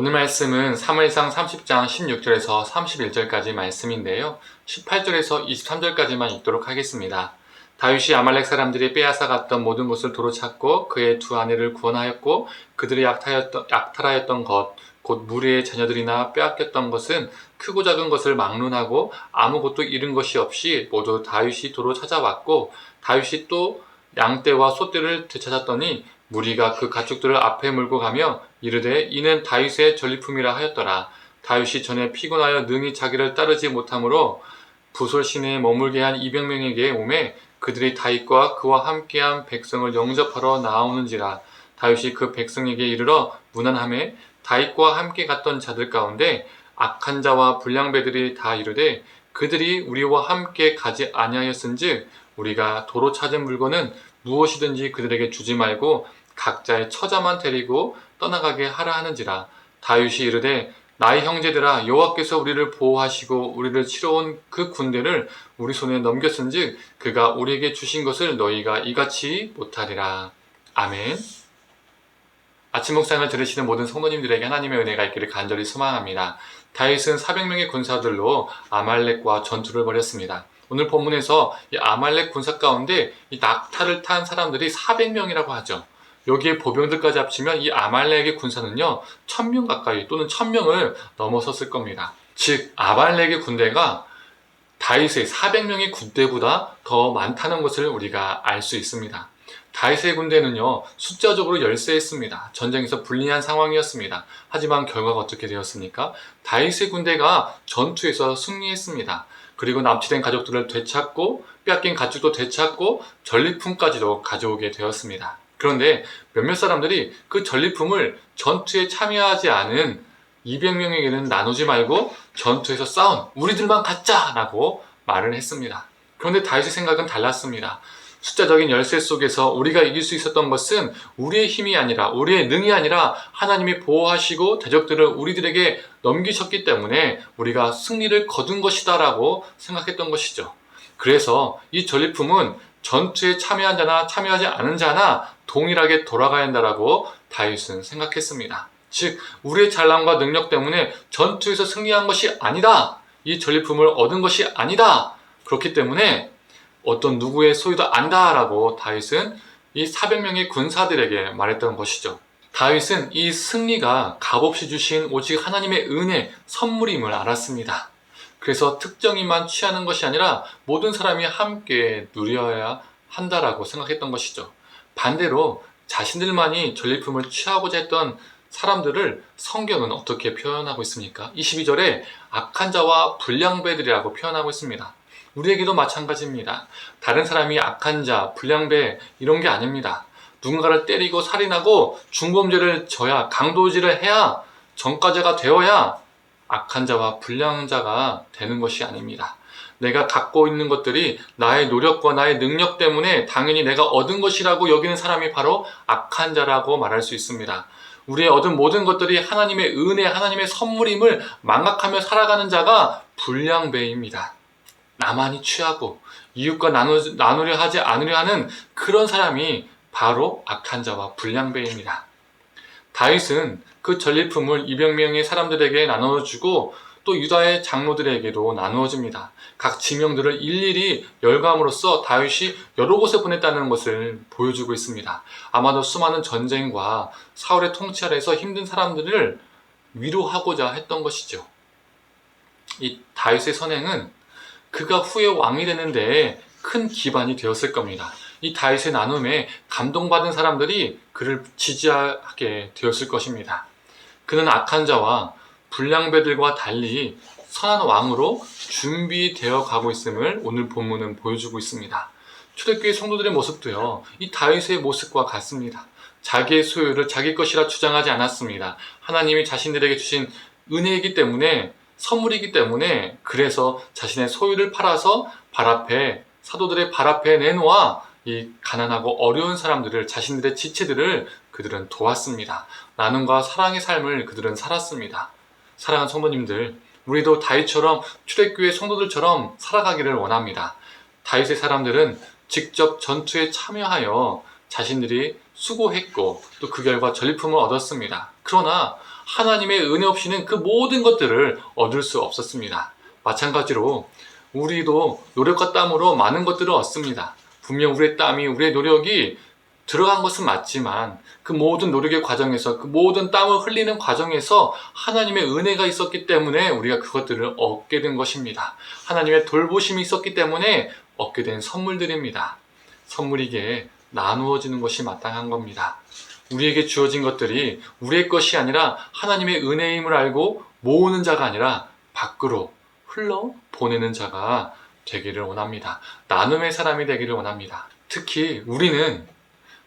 오늘 말씀은 사무엘상 30장 16절에서 31절까지 말씀인데요. 18절에서 23절까지만 읽도록 하겠습니다. 다윗이 아말렉 사람들이 빼앗아 갔던 모든 것을 도로 찾고 그의 두 아내를 구원하였고 그들이 약탈하였던 것, 곧 무리의 자녀들이나 빼앗겼던 것은 크고 작은 것을 막론하고 아무것도 잃은 것이 없이 모두 다윗이 도로 찾아왔고 다윗이 또 양떼와 소떼를 되찾았더니 무리가 그 가축들을 앞에 몰고 가며 이르되 이는 다윗의 전리품이라 하였더라. 다윗이 전에 피곤하여 능히 자기를 따르지 못하므로 부솔 시내에 머물게 한 200명에게 오매 그들이 다윗과 그와 함께한 백성을 영접하러 나오는지라. 다윗이 그 백성에게 이르러 문안하매 다윗과 함께 갔던 자들 가운데 악한 자와 불량배들이 다 이르되 그들이 우리와 함께 가지 아니하였은즉 우리가 도로 찾은 물건은 무엇이든지 그들에게 주지 말고 각자의 처자만 데리고 떠나가게 하라 하는지라. 다윗이 이르되 나의 형제들아 여호와께서 우리를 보호하시고 우리를 치러 온 그 군대를 우리 손에 넘겼은즉 그가 우리에게 주신 것을 너희가 이같이 못하리라. 아멘. 아침 묵상을 들으시는 모든 성도님들에게 하나님의 은혜가 있기를 간절히 소망합니다. 다윗은 400명의 군사들로 아말렉과 전투를 벌였습니다. 오늘 본문에서 이 아말렉 군사 가운데 이 낙타를 탄 사람들이 400명이라고 하죠. 여기에 보병들까지 합치면 이 아말렉의 군사는요 1000명 가까이 또는 1000명을 넘어섰을 겁니다. 즉 아말렉의 군대가 다윗의 400명의 군대보다 더 많다는 것을 우리가 알 수 있습니다. 다윗의 군대는요 숫자적으로 열세했습니다. 전쟁에서 불리한 상황이었습니다. 하지만 결과가 어떻게 되었습니까? 다윗의 군대가 전투에서 승리했습니다. 그리고 납치된 가족들을 되찾고 빼앗긴 가축도 되찾고 전리품까지도 가져오게 되었습니다. 그런데 몇몇 사람들이 그 전리품을 전투에 참여하지 않은 200명에게는 나누지 말고 전투에서 싸운 우리들만 갖자라고 말을 했습니다. 그런데 다윗의 생각은 달랐습니다. 숫자적인 열세 속에서 우리가 이길 수 있었던 것은 우리의 힘이 아니라 우리의 능이 아니라 하나님이 보호하시고 대적들을 우리들에게 넘기셨기 때문에 우리가 승리를 거둔 것이다 라고 생각했던 것이죠. 그래서 이 전리품은 전투에 참여한 자나 참여하지 않은 자나 동일하게 돌아가야 한다라고 다윗은 생각했습니다. 즉 우리의 잘남과 능력 때문에 전투에서 승리한 것이 아니다. 이 전리품을 얻은 것이 아니다. 그렇기 때문에 어떤 누구의 소유도 안다라고 다윗은 이 400명의 군사들에게 말했던 것이죠. 다윗은 이 승리가 값없이 주신 오직 하나님의 은혜, 선물임을 알았습니다. 그래서 특정인만 취하는 것이 아니라 모든 사람이 함께 누려야 한다라고 생각했던 것이죠. 반대로 자신들만이 전리품을 취하고자 했던 사람들을 성경은 어떻게 표현하고 있습니까? 22절에 악한 자와 불량배들이라고 표현하고 있습니다. 우리에게도 마찬가지입니다. 다른 사람이 악한 자, 불량배 이런 게 아닙니다. 누군가를 때리고 살인하고 중범죄를 져야 강도질을 해야 전과자가 되어야 악한 자와 불량자가 되는 것이 아닙니다. 내가 갖고 있는 것들이 나의 노력과 나의 능력 때문에 당연히 내가 얻은 것이라고 여기는 사람이 바로 악한 자라고 말할 수 있습니다. 우리의 얻은 모든 것들이 하나님의 은혜, 하나님의 선물임을 망각하며 살아가는 자가 불량배입니다. 나만이 취하고 이웃과 나누려 하지 않으려 하는 그런 사람이 바로 악한 자와 불량배입니다. 다윗은 그 전리품을 200명의 사람들에게 나눠주고 또 유다의 장로들에게도 나누어줍니다. 각 지명들을 일일이 열감으로써 다윗이 여러 곳에 보냈다는 것을 보여주고 있습니다. 아마도 수많은 전쟁과 사울의 통치 아래에서 힘든 사람들을 위로하고자 했던 것이죠. 이 다윗의 선행은 그가 후에 왕이 되는 데에 큰 기반이 되었을 겁니다. 이 다윗의 나눔에 감동받은 사람들이 그를 지지하게 되었을 것입니다. 그는 악한 자와 불량배들과 달리 선한 왕으로 준비되어 가고 있음을 오늘 본문은 보여주고 있습니다. 초대교회 성도들의 모습도요, 이 다윗의 모습과 같습니다. 자기의 소유를 자기 것이라 주장하지 않았습니다. 하나님이 자신들에게 주신 은혜이기 때문에, 선물이기 때문에, 그래서 자신의 소유를 팔아서 사도들의 발 앞에 내놓아 이 가난하고 어려운 사람들을, 자신들의 지체들을 그들은 도왔습니다. 나눔과 사랑의 삶을 그들은 살았습니다. 사랑하는 성도님들, 우리도 다윗처럼 초대교회 성도들처럼 살아가기를 원합니다. 다윗의 사람들은 직접 전투에 참여하여 자신들이 수고했고 또 그 결과 전리품을 얻었습니다. 그러나 하나님의 은혜 없이는 그 모든 것들을 얻을 수 없었습니다. 마찬가지로 우리도 노력과 땀으로 많은 것들을 얻습니다. 분명 우리의 땀이, 우리의 노력이 들어간 것은 맞지만 그 모든 노력의 과정에서, 그 모든 땀을 흘리는 과정에서 하나님의 은혜가 있었기 때문에 우리가 그것들을 얻게 된 것입니다. 하나님의 돌보심이 있었기 때문에 얻게 된 선물들입니다. 선물이기에 나누어지는 것이 마땅한 겁니다. 우리에게 주어진 것들이 우리의 것이 아니라 하나님의 은혜임을 알고 모으는 자가 아니라 밖으로 흘러 보내는 자가 되기를 원합니다. 나눔의 사람이 되기를 원합니다. 특히 우리는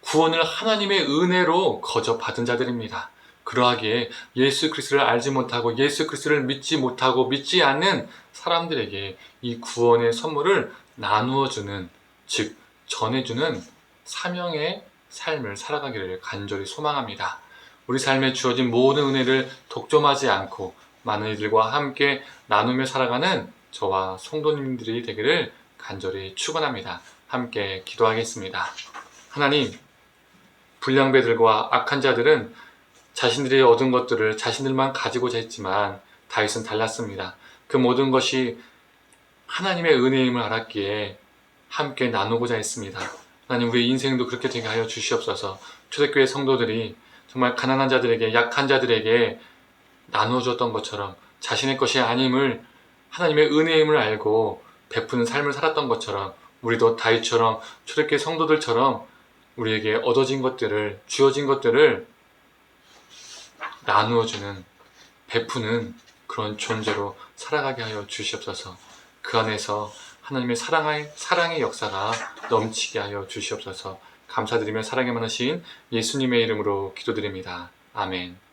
구원을 하나님의 은혜로 거저 받은 자들입니다. 그러하기에 예수 그리스도를 알지 못하고 예수 그리스도를 믿지 못하고 믿지 않는 사람들에게 이 구원의 선물을 나누어주는, 즉 전해주는 사명의 삶을 살아가기를 간절히 소망합니다. 우리 삶에 주어진 모든 은혜를 독점하지 않고 많은 이들과 함께 나누며 살아가는 저와 성도님들이 되기를 간절히 축원합니다. 함께 기도하겠습니다. 하나님, 불량배들과 악한 자들은 자신들이 얻은 것들을 자신들만 가지고자 했지만 다윗은 달랐습니다. 그 모든 것이 하나님의 은혜임을 알았기에 함께 나누고자 했습니다. 하나님, 우리 인생도 그렇게 되게 하여 주시옵소서. 초대교회 성도들이 정말 가난한 자들에게, 약한 자들에게 나누어줬던 것처럼 자신의 것이 아님을, 하나님의 은혜임을 알고 베푸는 삶을 살았던 것처럼 우리도 다윗처럼, 초대교회 성도들처럼 우리에게 얻어진 것들을, 주어진 것들을 나누어주는, 베푸는 그런 존재로 살아가게 하여 주시옵소서. 그 안에서 하나님의 사랑의 역사가 넘치게 하여 주시옵소서. 감사드리며 사랑에 많으신 예수님의 이름으로 기도드립니다. 아멘.